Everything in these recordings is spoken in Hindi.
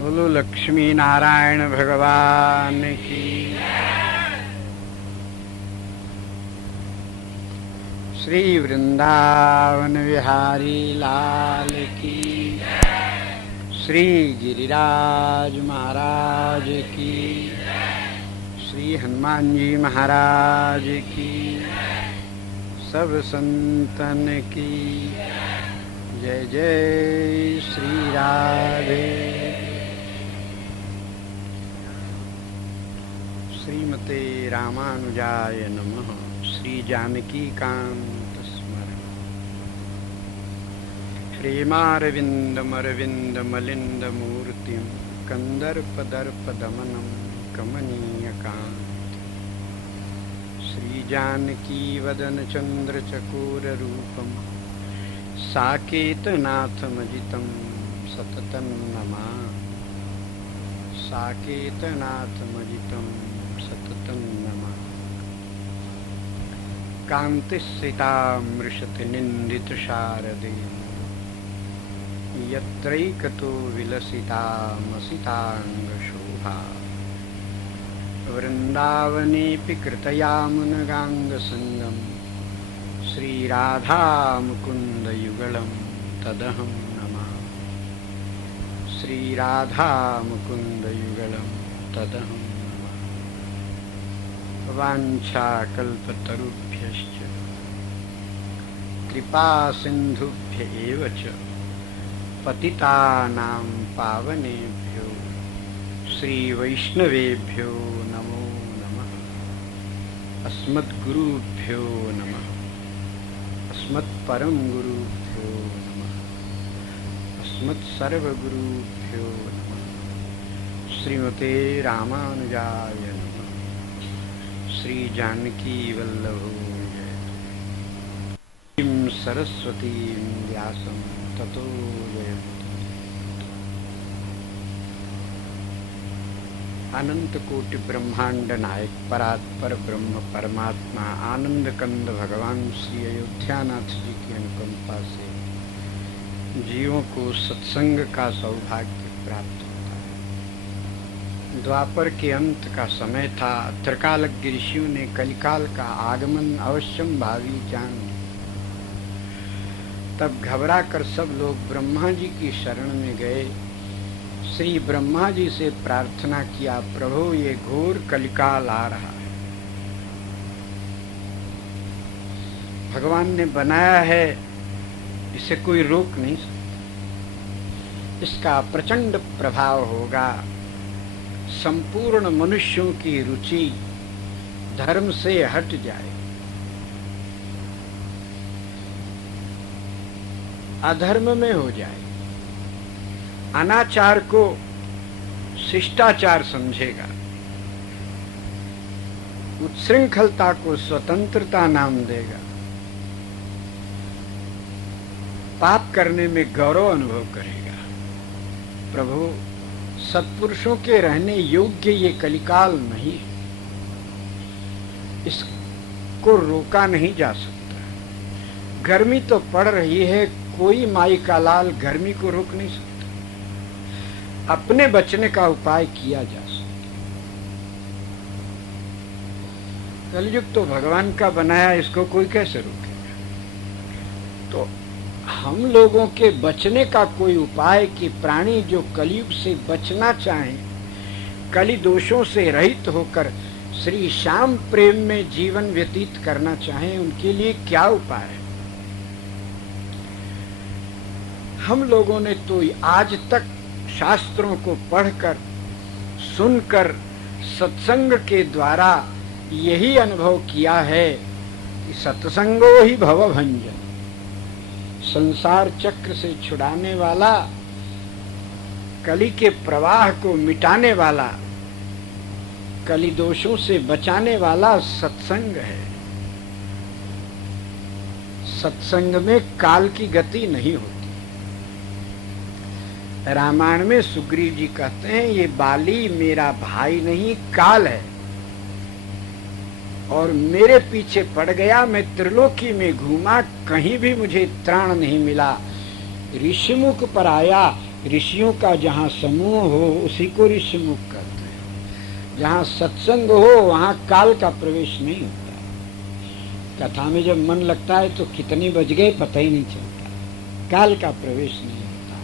बोलो लक्ष्मी नारायण भगवान की। श्री वृंदावन विहारी लाल की। श्री गिरिराज महाराज की। श्री हनुमान जी महाराज की। सब संतन की जय जय श्री राधे। श्रीमते रामानुजाय नमः। श्री जानकी कांत स्मरण। प्रेमारविंदमरविंद मलिंद मूर्तिं कंदर्पदर्प दमनं कमनीय कांत। श्री जानकी वदन चंद्र चकोर रूपम साकेतनाथमजितं सततं नमामि। साकेतनाथमजितं सततं नमामि। कान्तिस्थितामृषति निन्दितशारदे यत्रैकतो विलसितामसिताङ्गशोभा। वृन्दावनेऽपि कृतयामुनगाङ्गसङ्गं श्रीराधामुकुन्दयुगलं तदहं नमामि। श्रीराधामुकुन्दयुगलं तदहं नमामि। वाञ्छाकल्पतरुभ्यश्च कृपासिन्धुभ्य एव च पतितानां पावनेभ्यो श्रीवैष्णवेभ्यो नमो नमः। अस्मद्गुरुभ्यो नमः। अस्मत्परम गुरुभ्यो नमः। अस्मत्सर्वगुरुभ्यो नमः। श्रीमते रामानुजाय नमः। श्री जानकी वल्लभो जय। सरस्वतीं व्यासं ततो जयति। अनंत कोटि ब्रह्मांड नायक परात्पर ब्रह्म परमात्मा आनंद कंद भगवान श्री अयोध्यानाथ जी की अनुकंपा से जीवों को सत्संग का सौभाग्य प्राप्त होता है। द्वापर के अंत का समय था। त्रिकालज्ञ ऋषियों ने कलिकाल का आगमन अवश्यम भावी जान लिया। तब घबरा कर सब लोग ब्रह्मा जी की शरण में गए। श्री ब्रह्मा जी से प्रार्थना किया, प्रभु ये घोर कलिकाल आ रहा है, भगवान ने बनाया है, इसे कोई रोक नहीं सकता। इसका प्रचंड प्रभाव होगा। संपूर्ण मनुष्यों की रुचि धर्म से हट जाए, अधर्म में हो जाए, अनाचार को शिष्टाचार समझेगा, उच्छृंखलता को स्वतंत्रता नाम देगा, पाप करने में गौरव अनुभव करेगा। प्रभु सत्पुरुषों के रहने योग्य ये कलिकाल नहीं है, इसको रोका नहीं जा सकता। गर्मी तो पड़ रही है, कोई माई का लाल गर्मी को रोक नहीं सकता। अपने बचने का उपाय किया जा सकता। कलयुग तो भगवान का बनाया, इसको कोई कैसे रोकेगा। तो हम लोगों के बचने का कोई उपाय कि प्राणी जो कलयुग से बचना चाहें, कली दोषों से रहित होकर श्री श्याम प्रेम में जीवन व्यतीत करना चाहें, उनके लिए क्या उपाय है। हम लोगों ने तो आज तक शास्त्रों को पढ़कर सुनकर सत्संग के द्वारा यही अनुभव किया है कि सत्संगो ही भवभंजन, संसार चक्र से छुड़ाने वाला, कली के प्रवाह को मिटाने वाला, कली दोषों से बचाने वाला सत्संग है। सत्संग में काल की गति नहीं होती। रामायण में सुग्रीव जी कहते हैं, ये बाली मेरा भाई नहीं काल है और मेरे पीछे पड़ गया। मैं त्रिलोकी में घूमा, कहीं भी मुझे त्राण नहीं मिला। ऋषिमुख पर आया, ऋषियों का जहाँ समूह हो उसी को ऋषि मुख कहते हैं। जहाँ सत्संग हो वहाँ काल का प्रवेश नहीं होता। कथा में जब मन लगता है तो कितने बज गए पता ही नहीं चलता, काल का प्रवेश नहीं होता।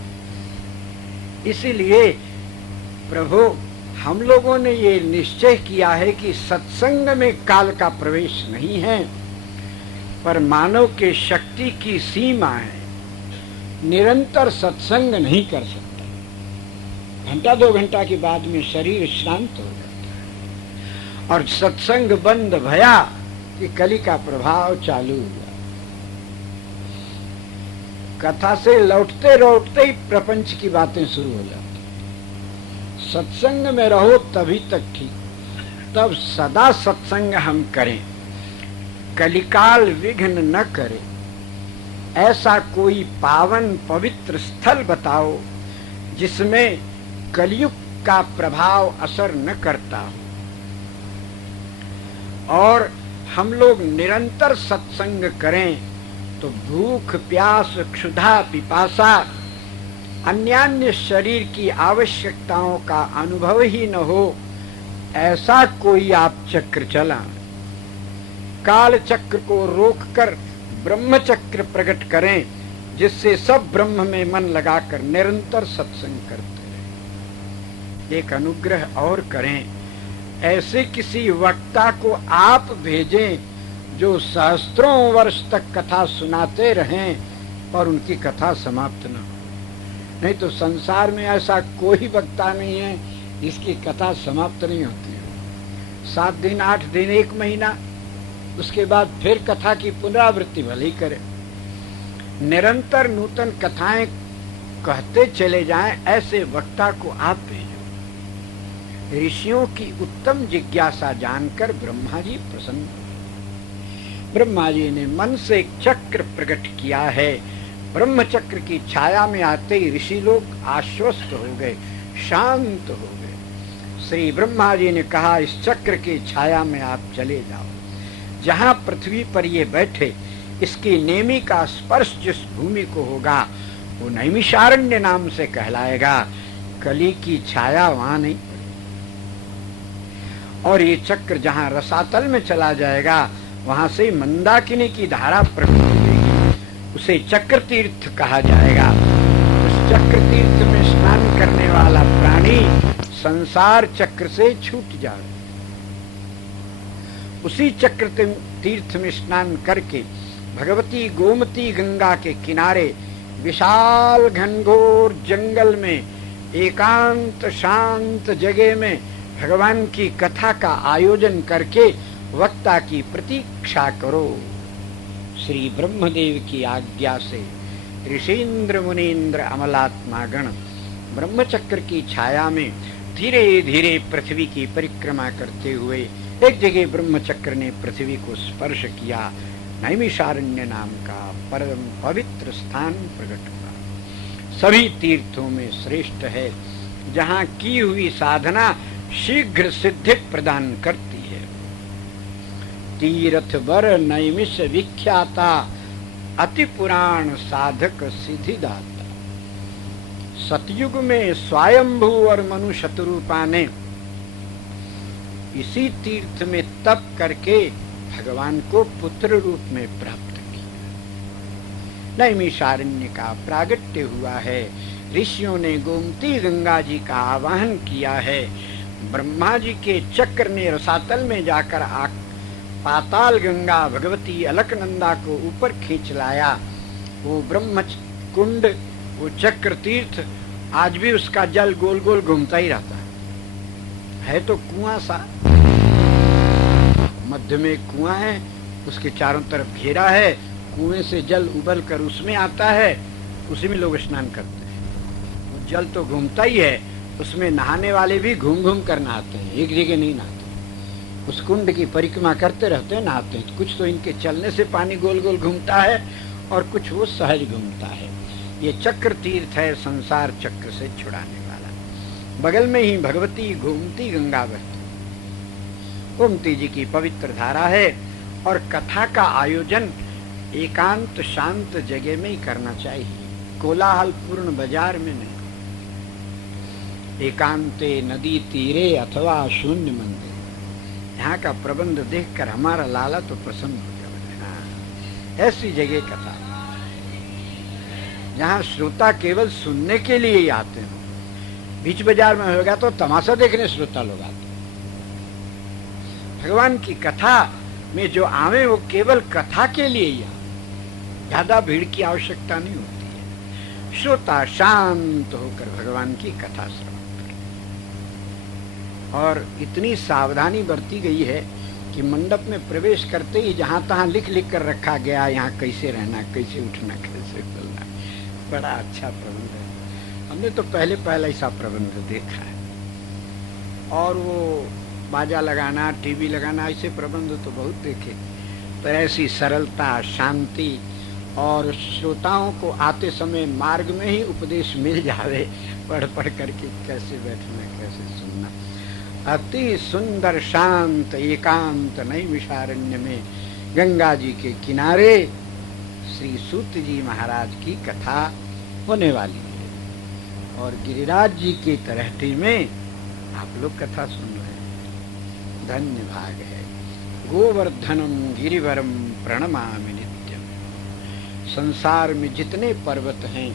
इसीलिए प्रभु हम लोगों ने ये निश्चय किया है कि सत्संग में काल का प्रवेश नहीं है, पर मानव के शक्ति की सीमा है। निरंतर सत्संग नहीं कर सकता। घंटा 2 घंटा के बाद में शरीर शांत हो जाता है और सत्संग बंद भया कि कली का प्रभाव चालू हुआ। कथा से लौटते लौटते ही प्रपंच की बातें शुरू हो जाती। सत्संग में रहो तभी तक ठीक, तब सदा सत्संग हम करें, कलिकाल विघ्न न करे। ऐसा कोई पावन पवित्र स्थल बताओ जिसमें कलयुग का प्रभाव असर न करता हो और हम लोग निरंतर सत्संग करें तो भूख प्यास क्षुधा पिपासा अन्यान्य शरीर की आवश्यकताओं का अनुभव ही न हो, ऐसा कोई आप चक्र चला। काल चक्र को रोककर ब्रह्म चक्र प्रकट करें, जिससे सब ब्रह्म में मन लगाकर निरंतर सत्संग करते रहें। एक अनुग्रह और करें, ऐसे किसी वक्ता को आप भेजें जो सहस्त्रों वर्ष तक कथा सुनाते रहें और उनकी कथा समाप्त न हो। नहीं तो संसार में ऐसा कोई वक्ता नहीं है जिसकी कथा समाप्त नहीं होती है। 7 दिन 8 दिन 1 महीना, उसके बाद फिर कथा की पुनरावृत्ति भले ही करे। निरंतर नूतन कथाएं कहते चले जाएं, ऐसे वक्ता को आप भेजो। ऋषियों की उत्तम जिज्ञासा जानकर ब्रह्मा जी प्रसन्न हुए। ब्रह्मा जी ने मन से एक चक्र प्रकट किया है। ब्रह्म चक्र की छाया में आते ही ऋषि लोग आश्वस्त हो गए, शांत हो गए। श्री ब्रह्मा जी ने कहा, इस चक्र की छाया में आप चले जाओ। जहाँ पृथ्वी पर ये बैठे, इसकी नेमी का स्पर्श जिस भूमि को होगा वो नैमिषारण्य नाम से कहलाएगा। कली की छाया वहां नहीं पड़ेगी। और ये चक्र जहाँ रसातल में चला जाएगा, वहां से मंदाकिनी की धारा प्रकट होगी, उसे चक्र तीर्थ कहा जाएगा। उस चक्र तीर्थ में स्नान करने वाला प्राणी संसार चक्र से छूट जाए। उसी चक्र तीर्थ में स्नान करके भगवती गोमती गंगा के किनारे विशाल घनघोर जंगल में एकांत शांत जगह में भगवान की कथा का आयोजन करके वक्ता की प्रतीक्षा करो। श्री ब्रह्मदेव की आज्ञा से ऋषीन्द्र मुनीन्द्र अमलात्मा गण ब्रह्मचक्र की छाया में धीरे धीरे पृथ्वी की परिक्रमा करते हुए एक जगह ब्रह्मचक्र ने पृथ्वी को स्पर्श किया। नैमिषारण्य नाम का परम पवित्र स्थान प्रकट हुआ। सभी तीर्थों में श्रेष्ठ है, जहाँ की हुई साधना शीघ्र सिद्धि प्रदान करती है। तीर्थ वर नैमिष विख्याता, अति पुराण साधक सिद्धिदाता। सतयुग में स्वयंभू और मनु शतरूपा ने इसी तीर्थ में तप करके भगवान को पुत्र रूप में प्राप्त किया। नैमिषारण्य का प्रागट्य हुआ है। ऋषियों ने गोमती गंगा जी का आवाहन किया है। ब्रह्मा जी के चक्र ने रसातल में जाकर पाताल गंगा भगवती अलकनंदा को ऊपर खींच लाया। वो ब्रह्म कुंड, वो चक्र तीर्थ, आज भी उसका जल गोल गोल घूमता ही रहता है तो कुआं सा, मध्य में कुआं है, उसके चारों तरफ घेरा है, कुएं से जल उबल कर उसमें आता है, उसी में लोग स्नान करते हैं। वो जल तो घूमता ही है, उसमें नहाने वाले भी घूम घूम कर नहाते हैं, एक जगह नहीं नहाते। उस कुंड की परिक्रमा करते रहते हैं, नहाते हैं। कुछ तो इनके चलने से पानी गोल गोल घूमता है और कुछ वो सहज घूमता है। ये चक्र तीर्थ है, संसार चक्र से छुड़ाने वाला। बगल में ही भगवती गोमती गंगा बहती। गोमती जी की पवित्र धारा है और कथा का आयोजन एकांत शांत जगह में ही करना चाहिए, कोलाहल पूर्ण बाजार में नहीं। एकांते नदी तीरे अथवा शून्य मंदिर। यहाँ का प्रबंध देखकर हमारा लाला तो प्रसन्न हो गया। हाँ, ऐसी जगह कथा जहाँ श्रोता केवल सुनने के लिए ही आते हो। बीच बाजार में होगा तो तमाशा देखने श्रोता लोग आते। भगवान की कथा में जो आवे वो केवल कथा के लिए ही आवे, ज्यादा भीड़ की आवश्यकता नहीं होती है। श्रोता शांत होकर भगवान की कथा श्रवण करे। और इतनी सावधानी बरती गई है कि मंडप में प्रवेश करते ही जहां तहां लिख लिख कर रखा गया, यहाँ कैसे रहना, कैसे उठना, कैसे बोलना। बड़ा अच्छा प्रबंध है। हमने तो पहले ऐसा प्रबंध देखा है। और वो बाजा लगाना, टीवी लगाना, ऐसे प्रबंध तो बहुत देखे, पर ऐसी सरलता, शांति और श्रोताओं को आते समय मार्ग में ही उपदेश मिल जावे, पढ़ पढ़ करके कैसे बैठना, कैसे सुनना। अति सुंदर शांत एकांत नैमिषारण्य में गंगा जी के किनारे श्री सूत जी महाराज की कथा होने वाली है। और गिरिराज जी की तरहटी में आप लोग कथा सुन रहे हैं। धन्य भाग है। गोवर्धनम गिरिवरम प्रणमामि नित्यम। संसार में जितने पर्वत हैं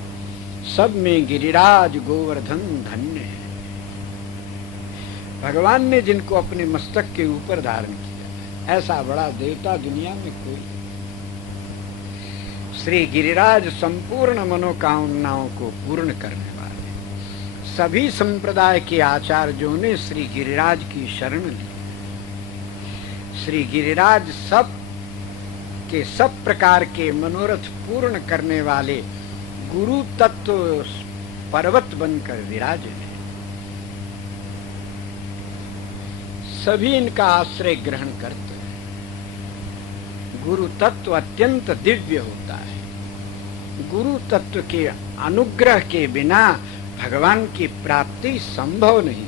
सब में गिरिराज गोवर्धन धन्य है। भगवान ने जिनको अपने मस्तक के ऊपर धारण किया, ऐसा बड़ा देवता दुनिया में कोई। श्री गिरिराज संपूर्ण मनोकामनाओं को पूर्ण करने वाले। सभी संप्रदाय के आचार्यों ने श्री गिरिराज की शरण ली। श्री गिरिराज सब प्रकार के मनोरथ पूर्ण करने वाले गुरु तत्व पर्वत बनकर विराज है। सभी इनका आश्रय ग्रहण करते हैं। गुरु तत्व अत्यंत दिव्य होता है। गुरु तत्व के अनुग्रह के बिना भगवान की प्राप्ति संभव नहीं।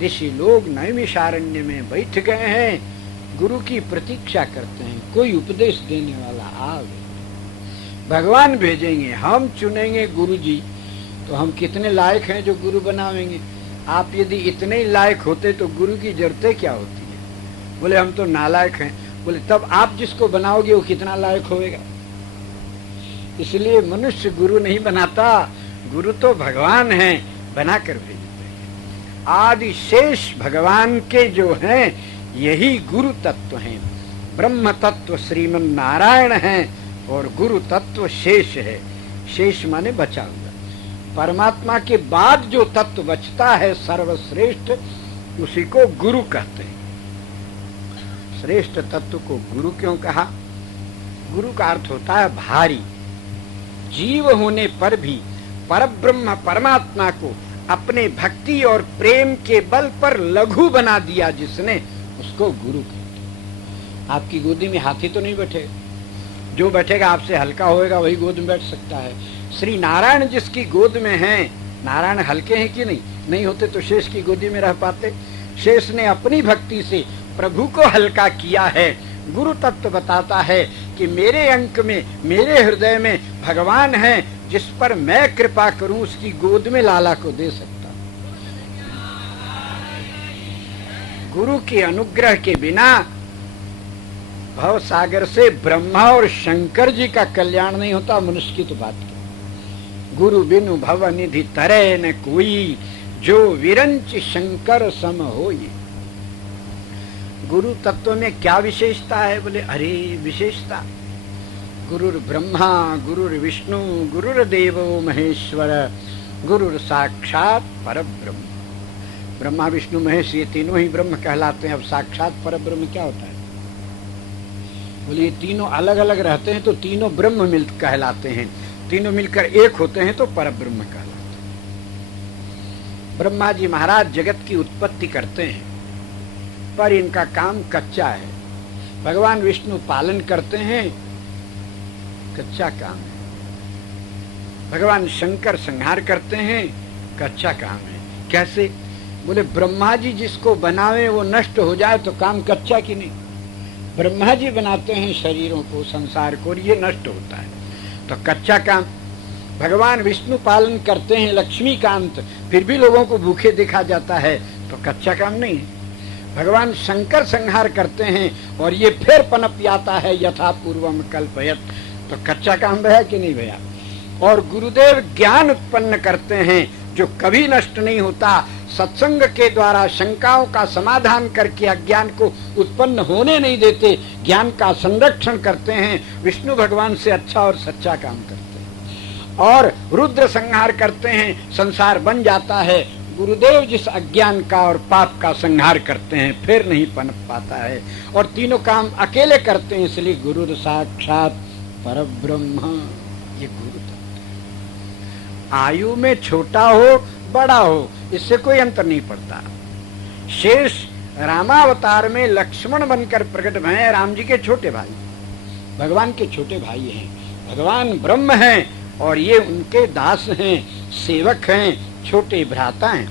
ऋषि लोग नैमिषारण्य में बैठ गए हैं, गुरु की प्रतीक्षा करते हैं, कोई उपदेश देने वाला आवे। भगवान भेजेंगे, हम चुनेंगे गुरु जी, तो हम कितने लायक हैं जो गुरु बनावेंगे। आप यदि इतने ही लायक होते तो गुरु की जरूरतें क्या होती है। बोले हम तो नालायक हैं। बोले तब आप जिसको बनाओगे वो कितना लायक होएगा। इसलिए मनुष्य गुरु नहीं बनाता, गुरु तो भगवान हैं, बनाकर भेजते हैं। आदि शेष भगवान के जो हैं यही गुरु तत्व हैं। ब्रह्म तत्व श्रीमन नारायण हैं और गुरु तत्व शेष है। शेष माने बचा हुआ। परमात्मा के बाद जो तत्व बचता है सर्वश्रेष्ठ, उसी को गुरु कहते हैं। श्रेष्ठ तत्व को गुरु क्यों कहा? गुरु का अर्थ होता है भारी। जीव होने पर भी परब्रह्म परमात्मा को अपने भक्ति और प्रेम के बल पर लघु बना दिया जिसने, उसको गुरु कहते हैं। आपकी गोदी में हाथी तो नहीं बैठेगा, जो बैठेगा आपसे हल्का होएगा वही गोद में बैठ सकता है। श्री नारायण जिसकी गोद में हैं, नारायण हल्के हैं कि नहीं? नहीं होते तो शेष की गोदी में रह पाते। शेष ने अपनी भक्ति से प्रभु को हल्का किया है। गुरु तत्व बताता है कि मेरे अंक में, मेरे हृदय में भगवान है, जिस पर मैं कृपा करूं उसकी गोद में लाला को दे सकता। गुरु के अनुग्रह के बिना भव सागर से ब्रह्मा और शंकर जी का कल्याण नहीं होता। मनुष्य की तो बात की। गुरु बिनु भव निधि तरे न कोई, जो विरंच शंकर सम होई। गुरु तत्व में क्या विशेषता है? बोले अरे विशेषता, गुरुर ब्रह्मा गुरुर विष्णु गुरुर्देवो महेश्वर गुरुर साक्षात परब्रह्म। ब्रह्मा विष्णु महेश ये तीनों ही ब्रह्म कहलाते हैं। अब साक्षात परब्रह्म क्या होता है? बोले ये तीनों अलग अलग रहते हैं तो तीनों ब्रह्म मिल कहलाते हैं, तीनों मिलकर एक होते हैं तो परब्रह्म कहलाते हैं। ब्रह्मा जी महाराज जगत की उत्पत्ति करते हैं, पर इनका काम कच्चा है। भगवान विष्णु पालन करते हैं, कच्चा काम है। भगवान शंकर संहार करते हैं, कच्चा काम है। कैसे? बोले ब्रह्मा जी जिसको बनावे वो नष्ट हो जाए तो काम कच्चा कि नहीं? ब्रह्मा जी बनाते हैं शरीरों को, संसार को, और ये नष्ट होता है तो कच्चा काम। भगवान विष्णु पालन करते हैं लक्ष्मीकांत, फिर भी लोगों को भूखे देखा जाता है, तो कच्चा काम नहीं है। भगवान शंकर संहार करते हैं और ये फिर पनप जाता है यथा पूर्वम कल्पयत, तो कच्चा काम भया कि नहीं भया। और गुरुदेव ज्ञान उत्पन्न करते हैं जो कभी नष्ट नहीं होता, सत्संग के द्वारा शंकाओं का समाधान करके अज्ञान को उत्पन्न होने नहीं देते, ज्ञान का संरक्षण करते हैं। विष्णु भगवान से अच्छा और सच्चा काम करते हैं। और रुद्र संहार करते हैं, संसार बन जाता है। गुरुदेव जिस अज्ञान का और पाप का संहार करते हैं फिर नहीं पनप पाता है। और तीनों काम अकेले करते हैं, इसलिए गुरु साक्षात परब्रह्म, ये गुरु तत्व। आयु में छोटा हो बड़ा हो इससे कोई अंतर नहीं पड़ता। शेष रामावतार में लक्ष्मण बनकर प्रकट भय हैं, राम जी के छोटे भाई, भगवान के छोटे भाई हैं। भगवान ब्रह्म हैं और ये उनके दास हैं, सेवक हैं, छोटे भ्राता हैं,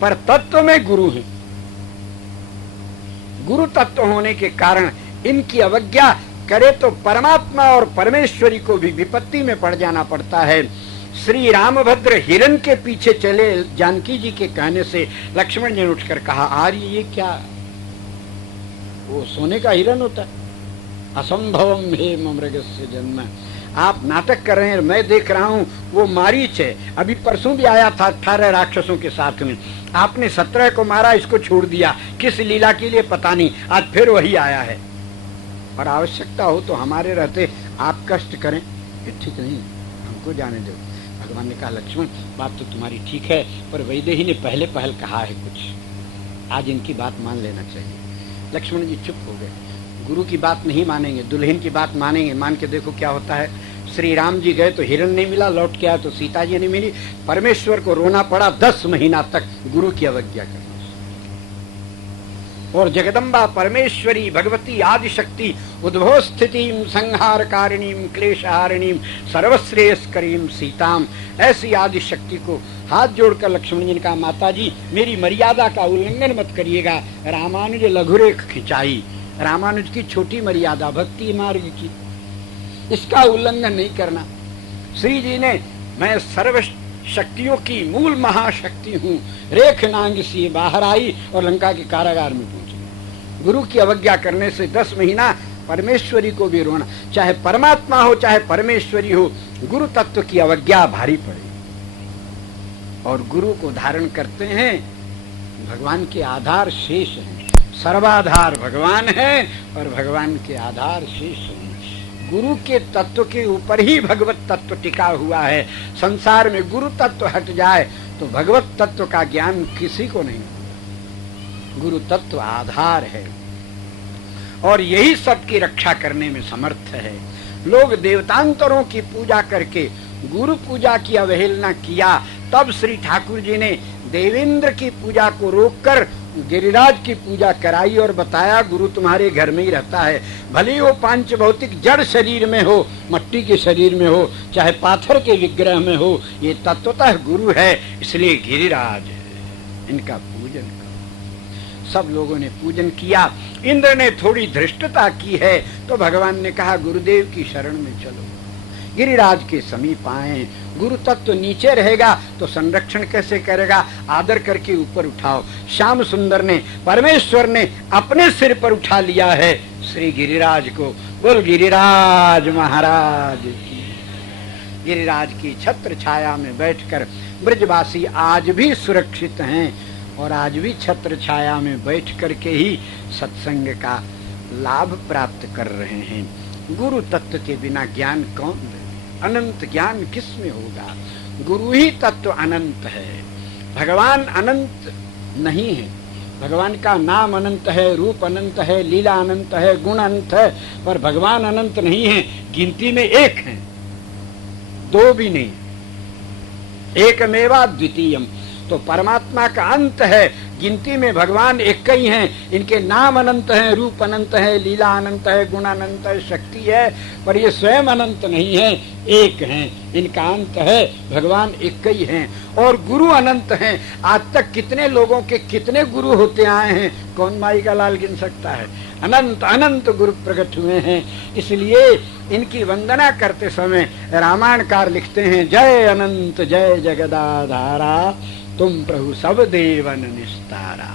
पर तत्व में गुरु हैं। गुरु तत्व होने के कारण इनकी अवज्ञा करे तो परमात्मा और परमेश्वरी को भी विपत्ति में पड़ जाना पड़ता है। श्री रामभद्र हिरण के पीछे चले, जानकी जी के कहने से लक्ष्मण जी ने उठकर कहा, आर्य ये क्या, वो सोने का हिरण होता है? असंभवम हे मृगस्य जन्म। आप नाटक कर रहे हैं, मैं देख रहा हूँ वो मारीच है। अभी परसों भी आया था 18 राक्षसों के साथ में, आपने 17 को मारा, इसको छोड़ दिया, किस लीला के लिए पता नहीं, आज फिर वही आया है। और आवश्यकता हो तो हमारे रहते आप कष्ट करें, ये ठीक नहीं, हमको जाने दो। भगवान ने कहा, लक्ष्मण बात तो तुम्हारी ठीक है, पर वैदेही ने पहले पहल कहा है कुछ, आज इनकी बात मान लेना चाहिए। लक्ष्मण जी चुप हो गए। गुरु की बात नहीं मानेंगे, दुल्हन की बात मानेंगे। मान के देखो क्या होता है। श्री राम जी गए तो हिरण नहीं मिला, लौट के आया तो सीता जी नहीं मिली। परमेश्वर को रोना पड़ा 10 महीना तक गुरु की अवज्ञा करने। और जगदम्बा परमेश्वरी भगवती आदिशक्ति उद्भव स्थितिम संहारकारिणीम क्लेशहारिणीम सर्वश्रेयस्करीम सीताम, ऐसी आदिशक्ति को हाथ जोड़कर लक्ष्मण जी ने कहा, माता जी मेरी मर्यादा का उल्लंघन मत करिएगा। रामानुज लघुरेख खिंचाई, रामानुज की छोटी मर्यादा भक्ति मार्ग की, इसका उल्लंघन नहीं करना। श्री जी ने, मैं सर्व शक्तियों की मूल महाशक्ति हूँ, रेख नांग सी बाहर आई और लंका के कारागार में पहुंची। गुरु की अवज्ञा करने से 10 महीना परमेश्वरी को भी रोना, चाहे परमात्मा हो चाहे परमेश्वरी हो, गुरु तत्व की अवज्ञा भारी पड़े। और गुरु को धारण करते हैं, भगवान के आधार शेष हैं। सर्वाधार भगवान है और भगवान के आधार शेष हैं। गुरु के तत्व के ऊपर ही भगवत तत्व टिका हुआ है। संसार में गुरु तत्व हट जाए तो भगवत तत्व का ज्ञान किसी को नहीं होगा। गुरु तत्व आधार है और यही सबकी रक्षा करने में समर्थ है। लोग देवतांतरों की पूजा करके गुरु पूजा की अवहेलना किया, तब श्री ठाकुर जी ने देवेंद्र की पूजा को रोककर गिरिराज की पूजा कराई और बताया, गुरु तुम्हारे घर में ही रहता है। भले वो पांच भौतिक जड़ शरीर में हो, मट्टी के शरीर में हो, चाहे पाथर के विग्रह में हो, ये तत्वतः गुरु है, इसलिए गिरिराज है, इनका पूजन करो। सब लोगों ने पूजन किया। इंद्र ने थोड़ी धृष्टता की है तो भगवान ने कहा, गुरुदेव की शरण में चलो, गिरिराज के समीप आए। गुरु तत्व नीचे रहेगा तो संरक्षण कैसे करेगा, आदर करके ऊपर उठाओ। श्याम सुंदर ने, परमेश्वर ने अपने सिर पर उठा लिया है श्री गिरिराज को। बोल गिरिराज महाराज की। गिरिराज की छत्र छाया में बैठकर ब्रजवासी आज भी सुरक्षित हैं और आज भी छत्र छाया में बैठ करके ही सत्संग का लाभ प्राप्त कर रहे हैं। गुरु तत्व के बिना ज्ञान कौन दे? अनंत ज्ञान किस में होगा? गुरु ही तत्व अनंत है, भगवान अनंत नहीं है। भगवान का नाम अनंत है, रूप अनंत है, लीला अनंत है, गुण अनंत है, पर भगवान अनंत नहीं है। गिनती में एक है, दो भी नहीं, एकमेवा द्वितीयम। तो परमात्मा का अंत है। गिनती में भगवान एक ही हैं, इनके नाम अनंत हैं, रूप अनंत है, लीला अनंत है, गुण अनंत है, शक्ति है, पर ये स्वयं अनंत नहीं है, एक हैं। इनका अंत है, भगवान एक ही हैं। और गुरु अनंत हैं। आज तक कितने लोगों के कितने गुरु होते आए हैं, कौन माई का लाल गिन सकता है। अनंत अनंत गुरु प्रकट हुए हैं। इसलिए इनकी वंदना करते समय रामायणकार लिखते हैं, जय अनंत जय जगदाधारा, तुम प्रभु सब देवन निस्तारा।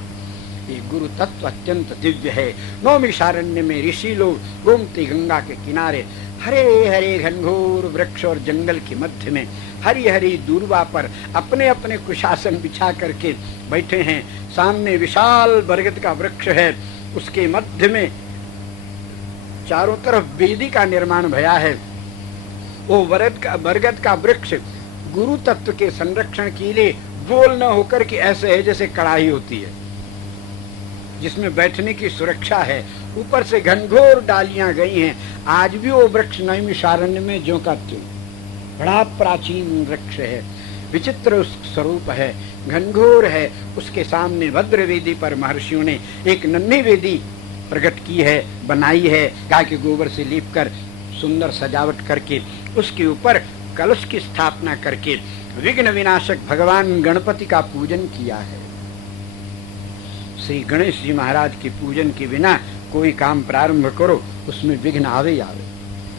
ये गुरु तत्व अत्यंत दिव्य है। नौमिषारण्य में ऋषि लोग गोमती गंगा के किनारे हरे हरे घनघोर वृक्ष और जंगल के मध्य में हरी हरी दूर्वा पर अपने अपने कुशासन बिछा करके बैठे हैं। सामने विशाल बरगद का वृक्ष है, उसके मध्य में चारों तरफ वेदी का निर्माण भया है। वो बरगद का वृक्ष गुरु तत्व के संरक्षण के लिए गोल न होकर के ऐसे है जैसे कड़ाही होती है, जिसमें बैठने की सुरक्षा है। ऊपर से घनघोर डालियां गई हैं। आज भी वो वृक्ष नैमिषारण्य में ज्यों का त्यों बड़ा प्राचीन वृक्ष है, विचित्र स्वरूप है, घनघोर है। उसके सामने भद्र वेदी पर महर्षियों ने एक नन्ही वेदी प्रकट की है, बनाई है, गाय के गोबर से लीप कर सुंदर सजावट करके उसके ऊपर कलश की स्थापना करके विघ्न विनाशक भगवान गणपति का पूजन किया है। श्री गणेश जी महाराज के पूजन के बिना कोई काम प्रारंभ करो उसमें विघ्न आवे ही आवे।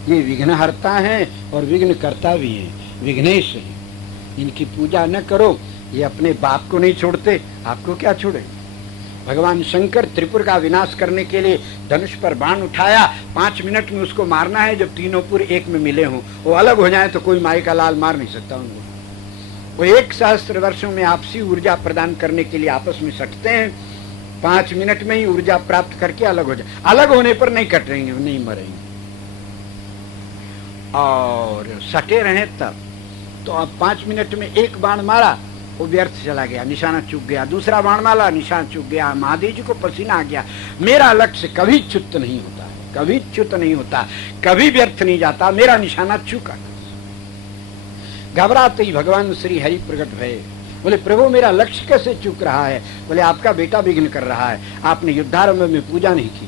ये विघ्न हरता है और विघ्न करता भी है, विघ्नेश है। इनकी पूजा न करो, ये अपने बाप को नहीं छोड़ते, आपको क्या छोड़े। भगवान शंकर त्रिपुर का विनाश करने के लिए धनुष पर बाण उठाया, 5 मिनट में उसको मारना है। जब तीनों पुर एक में मिले हों, वो अलग हो जाए तो कोई माई का लाल मार नहीं सकता उनको। वो 1 सहस्त्र वर्षों में आपसी ऊर्जा प्रदान करने के लिए आपस में सटते हैं, 5 मिनट में ही ऊर्जा प्राप्त करके अलग हो जाए। अलग होने पर नहीं कटेंगे, नहीं मरेंगे। और सटे रहे तब तो अब 5 मिनट में एक बाण मारा, वो व्यर्थ चला गया, निशाना चूक गया। दूसरा बाण मारा, निशाना चूक गया। महादेव जी को पसीना आ गया। मेरा लक्ष्य कभी च्युत नहीं होता है, कभी च्युत नहीं होता, कभी व्यर्थ नहीं जाता, मेरा निशाना चूका। घबराते ही भगवान श्री हरि प्रकट भये। बोले प्रभु मेरा लक्ष्य कैसे चूक रहा है। बोले आपका बेटा विघ्न कर रहा है, आपने युद्धारंभ में पूजा नहीं की।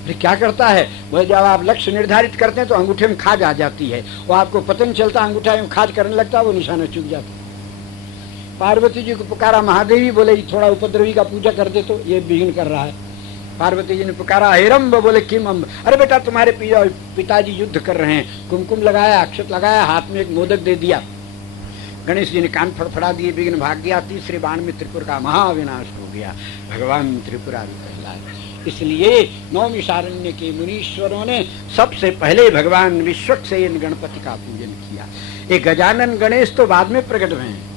बोले क्या करता है। बोले जब आप लक्ष्य निर्धारित करते हैं तो अंगूठे में खाज आ जाती है, वो आपको पता नहीं चलता, अंगूठा में खाज करने लगता है, वो निशाना चूक जाता है। पार्वती जी को पुकारा महादेवी, बोले थोड़ा उपद्रवी का पूजा कर दे, तो ये विघ्न कर रहा है। पार्वती जी ने पुकारा हेरम्ब, बोले किम अम्ब, अरे बेटा तुम्हारे पिताजी युद्ध कर रहे हैं। कुमकुम लगाया, अक्षत लगाया, हाथ में एक मोदक दे दिया। गणेश जी ने कान फड़फड़ा दिए, विघ्न भाग गया। तीसरे बाण में त्रिपुर का महाविनाश हो गया। भगवान त्रिपुरारी कहलाए। इसलिए नौमिषारण्य के मुनीश्वरों ने सबसे पहले भगवान विश्वक्सेन गणपति का पूजन किया। ये गजानन गणेश तो बाद में प्रकट हुए हैं।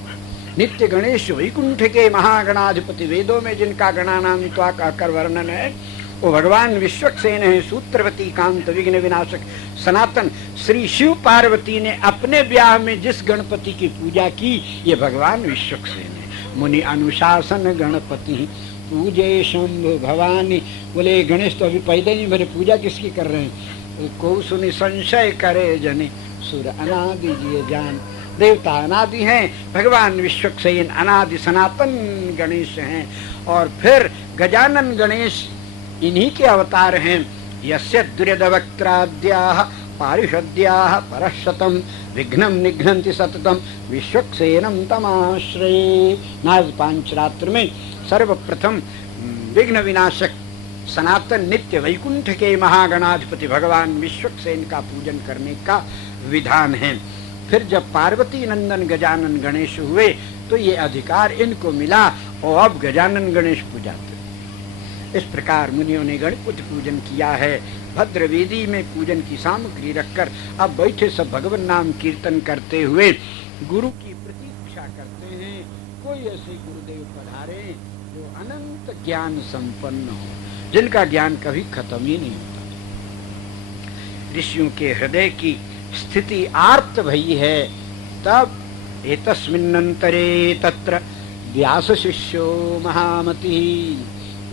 नित्य गणेश वैकुंठ के महागणाधिपति, वेदों में जिनका गणानांत्वा कहकर वर्णन है, वो भगवान विश्वक्सेन है। सूत्रवती कांत विघ्न विनाशक सनातन। श्री शिव पार्वती ने अपने ब्याह में जिस गणपति की पूजा की, ये भगवान विश्वक्सेन है। मुनि अनुशासन गणपति पूजे शंभु भवानी। बोले गणेश तो अभी पैदा नहीं भरे, पूजा किसकी कर रहे हैं। को सुनि संशय करे जने, सुर अनादि जिये जान। देवता अनादि हैं, भगवान विश्वक्सेन अनादि सनातन गणेश हैं। और फिर गजानन गणेश इन्हीं के अवतार हैं। यस्य दुर्यदवक्त्राद्याः पारिषद्याः परशतम विघ्नं निघ्नन्ति सततम विश्वक्सेनं तमाश्रये। नारद पांचरात्र में सर्वप्रथम विघ्न विनाशक सनातन नित्य वैकुंठ के महागणाधिपति भगवान विश्वक्सेन का पूजन करने का विधान है। फिर जब पार्वती नंदन गजानन गणेश हुए तो ये अधिकार इनको मिला और अब गजानन गणेश पूजाते। इस प्रकार मुनियों ने गणपति पूजन किया है। भद्र वेदी में पूजन की सामग्री रखकर अब बैठे सब भगवान नाम कीर्तन करते हुए गुरु की प्रतीक्षा करते हैं। कोई ऐसे गुरुदेव पधारे जो अनंत ज्ञान संपन्न हो, जिनका ज्ञान कभी खत्म ही नहीं होता। ऋषियों के हृदय की स्थिति आर्त भई है। तब एतस्मिन्नंतरे तत्र व्यास शिष्यो महामति।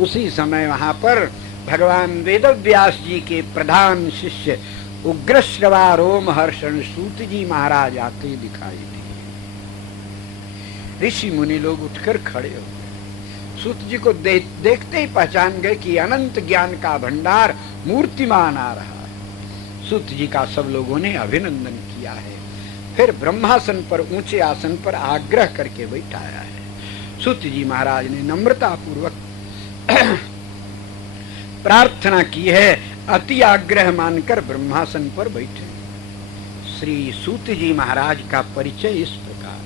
उसी समय वहां पर भगवान वेदव्यास जी के प्रधान शिष्य उग्रश्रवा रोमहर्षण सूत जी महाराज आते दिखाई दिए। ऋषि मुनि लोग उठकर खड़े हो गए। सूत जी को देखते ही पहचान गए कि अनंत ज्ञान का भंडार मूर्तिमान आ रहा है। सूत जी का सब लोगों ने अभिनंदन किया है। फिर ब्रह्मासन पर, ऊंचे आसन पर आग्रह करके बैठाया है। सूत जी महाराज ने नम्रता पूर्वक प्रार्थना की है, अति आग्रह मानकर ब्रह्मासन पर बैठे। श्री सूत जी महाराज का परिचय इस प्रकार।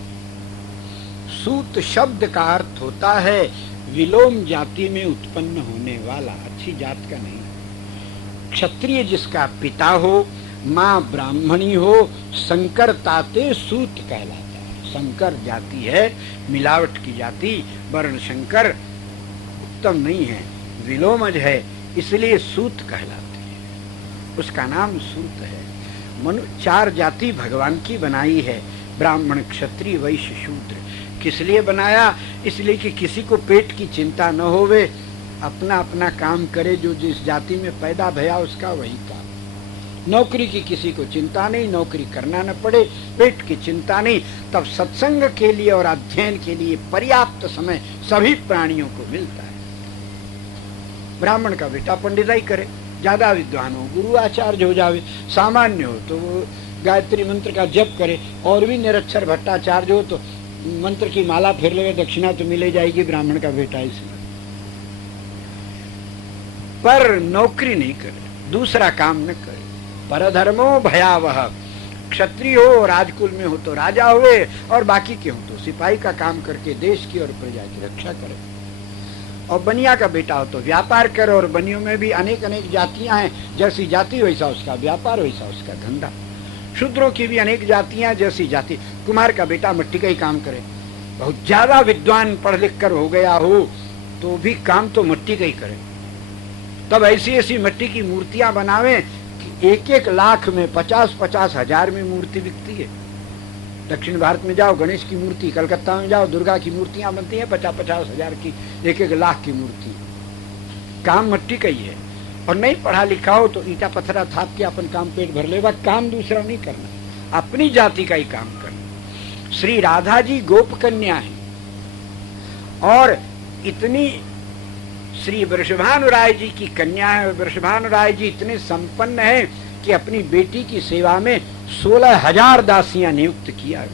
सूत शब्द का अर्थ होता है विलोम जाति में उत्पन्न होने वाला, अच्छी जात का नहीं। क्षत्रिय जिसका पिता हो, माँ ब्राह्मणी हो, शंकर ताते सूत कहलाता है। शंकर जाति है, मिलावट की जाति, वर्ण शंकर उत्तम नहीं है, विलोमज है, इसलिए सूत कहलाते हैं। उसका नाम सूत है। चार जाति भगवान की बनाई है, ब्राह्मण, क्षत्रिय, वैश्य, शूद्र। किस लिए बनाया? इसलिए कि किसी को पेट की चिंता न होवे, अपना अपना काम करे, जो जिस जाति में पैदा भया उसका वही काम। नौकरी की किसी को चिंता नहीं, नौकरी करना न पड़े, पेट की चिंता नहीं। तब सत्संग के लिए और अध्ययन के लिए पर्याप्त समय सभी प्राणियों को मिलता है। ब्राह्मण का बेटा पंडिताई करे, ज्यादा विद्वान हो गुरु आचार्य हो जावे, सामान्य हो तो गायत्री मंत्र का जप करे, और भी निरक्षर भट्टाचार्य हो तो मंत्र की माला फेर ले, दक्षिणा तो मिले जाएगी, ब्राह्मण का बेटा इसमें। पर नौकरी नहीं करे, दूसरा काम न करे। परधर्मो भयावह। क्षत्रिय हो, राजकुल में हो तो राजा हुए, और बाकी के हो तो सिपाही का काम करके देश की और प्रजा की रक्षा करे। और बनिया का बेटा हो तो व्यापार करे, और बनियों में भी अनेक अनेक जातियां हैं, जैसी जाति वैसा उसका व्यापार, वैसा उसका धंधा। शूद्रों की भी अनेक जातियां, जैसी जाति। कुमार का बेटा मिट्टी का ही काम करे, बहुत ज्यादा विद्वान पढ़ लिख कर हो गया हो तो भी काम तो मिट्टी का ही करे। तब ऐसी ऐसी मिट्टी की मूर्तियां बनावे कि 1-1 लाख में, 50-50 हजार में मूर्ति बिकती है। दक्षिण भारत में जाओ, गणेश की मूर्ति, कलकत्ता में जाओ, दुर्गा की मूर्तियां बनती हैं 50-50 हजार की, 1-1 लाख की मूर्ति। काम मिट्टी का ही है। और नहीं पढ़ा लिखा हो तो ईटा पत्थरा थाप के अपन काम पेट भर ले, काम दूसरा नहीं करना, अपनी जाति का ही काम करना। श्री राधा जी गोप कन्या है, और इतनी श्री वृषभानुराय जी की कन्या है। वृषभानुराय जी इतने संपन्न हैं कि अपनी बेटी की सेवा में 16,000 दासियां नियुक्त किया।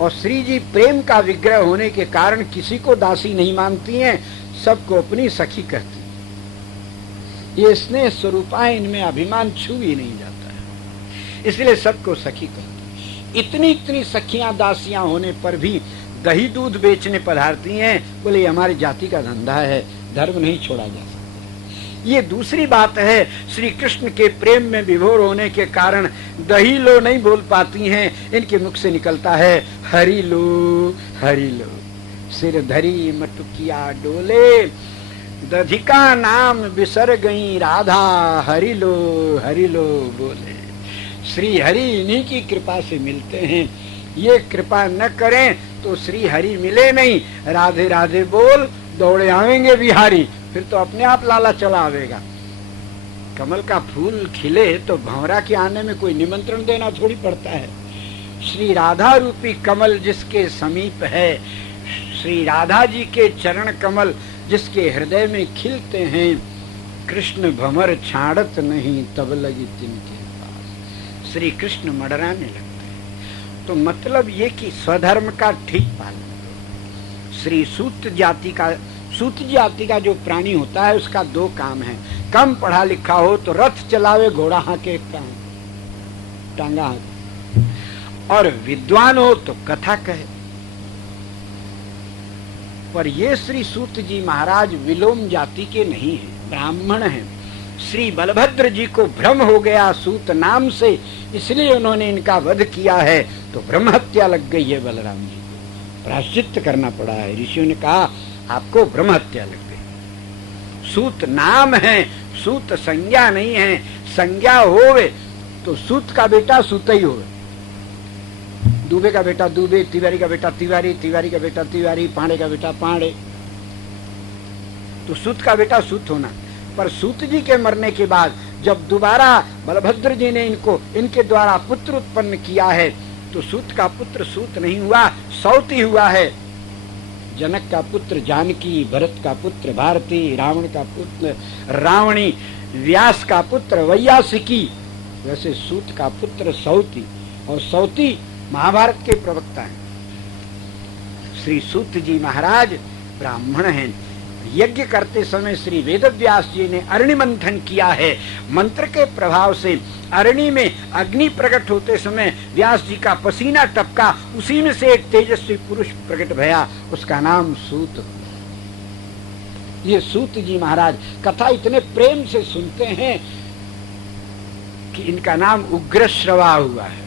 और श्री जी प्रेम का विग्रह होने के कारण किसी को दासी नहीं मानती हैं, सबको अपनी सखी कहती। ये स्नेह स्वरूपा, इनमें अभिमान छू ही नहीं जाता है, इसलिए सबको सखी कहती। इतनी इतनी सखियां दासियां होने पर भी दही दूध बेचने पधारती हैं। बोले हमारी जाति का धंधा है, धर्म नहीं छोड़ा जा सकता। ये दूसरी बात है। श्री कृष्ण के प्रेम में विभोर होने के कारण दही लो नहीं बोल पाती हैं, इनके मुख से निकलता है हरि लो हरि लो। सिर धरी मटुकिया डोले, दधिका नाम बिसर गई राधा, हरि लो बोले। श्री हरि इन्हीं की कृपा से मिलते हैं। ये कृपा न करें तो श्री हरि मिले नहीं। राधे राधे बोल, दौड़े आवेंगे बिहारी, फिर तो अपने आप लाला चला आवेगा। कमल का फूल खिले तो भंवरा के आने में कोई निमंत्रण देना थोड़ी पड़ता है। श्री राधा रूपी कमल जिसके समीप है, श्री राधा जी के चरण कमल जिसके हृदय में खिलते हैं, कृष्ण भंवर छाड़त नहीं तब लगी तिनके पास। श्री कृष्ण मडराने लगते हैं। तो मतलब ये कि स्वधर्म का ठीक पालन। श्री सूत जाति का जो प्राणी होता है उसका 2 काम है। कम पढ़ा लिखा हो तो रथ चलावे, घोड़ा हाँके, टांगा हाँके, और विद्वान हो तो कथा कहे। पर ये श्री सूत जी महाराज विलोम जाति के नहीं हैं, ब्राह्मण हैं। श्री बलभद्र जी को भ्रम हो गया सूत नाम से, इसलिए उन्होंने इनका वध किया है, तो ब्रह्म हत्या लग गई है बलराम जी को, प्रायश्चित करना पड़ा है। ऋषियों ने कहा आपको ब्रह्म हत्या लग गई। सूत नाम है, सूत संज्ञा नहीं है। संज्ञा होवे तो सूत का बेटा सूत ही होवे, दुबे का बेटा दुबे, तिवारी का बेटा तिवारी, तिवारी का बेटा तिवारी, पांडे का बेटा पांडे। तो सूत का बेटा सूत होना। पर सूत जी के मरने के बाद जब दोबारा बलभद्र जी ने इनके द्वारा पुत्र उत्पन्न किया है, तो सूत का पुत्र सूत नहीं हुआ, सौती हुआ है। जनक का पुत्र जानकी, भरत का पुत्र भारती, रावण का पुत्र रावणी, व्यास का पुत्र वैयासिकी, वैसे सूत का पुत्र सौती, और सौती महाभारत के प्रवक्ता हैं। श्री सूत जी महाराज ब्राह्मण हैं। यज्ञ करते समय श्री वेदव्यास जी ने अरणि मंथन किया है। मंत्र के प्रभाव से अरणि में अग्नि प्रकट होते समय व्यास जी का पसीना टपका, उसी में से एक तेजस्वी पुरुष प्रकट भया, उसका नाम सूत। ये सूत जी महाराज कथा इतने प्रेम से सुनते हैं कि इनका नाम उग्रश्रवा हुआ है,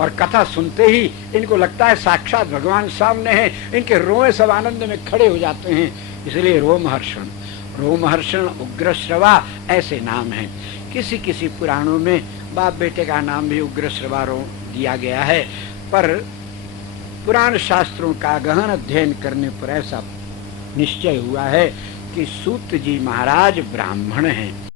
और कथा सुनते ही इनको लगता है साक्षात भगवान सामने हैं। इनके रोए सब आनंद में खड़े हो जाते हैं, इसलिए रोमहर्षण, रोमहर्षण, उग्रश्रवा ऐसे नाम हैं। किसी किसी पुराणों में बाप बेटे का नाम भी उग्रश्रवा दिया गया है, पर पुराण शास्त्रों का गहन अध्ययन करने पर ऐसा निश्चय हुआ है कि सूत जी महाराज ब्राह्मण हैं।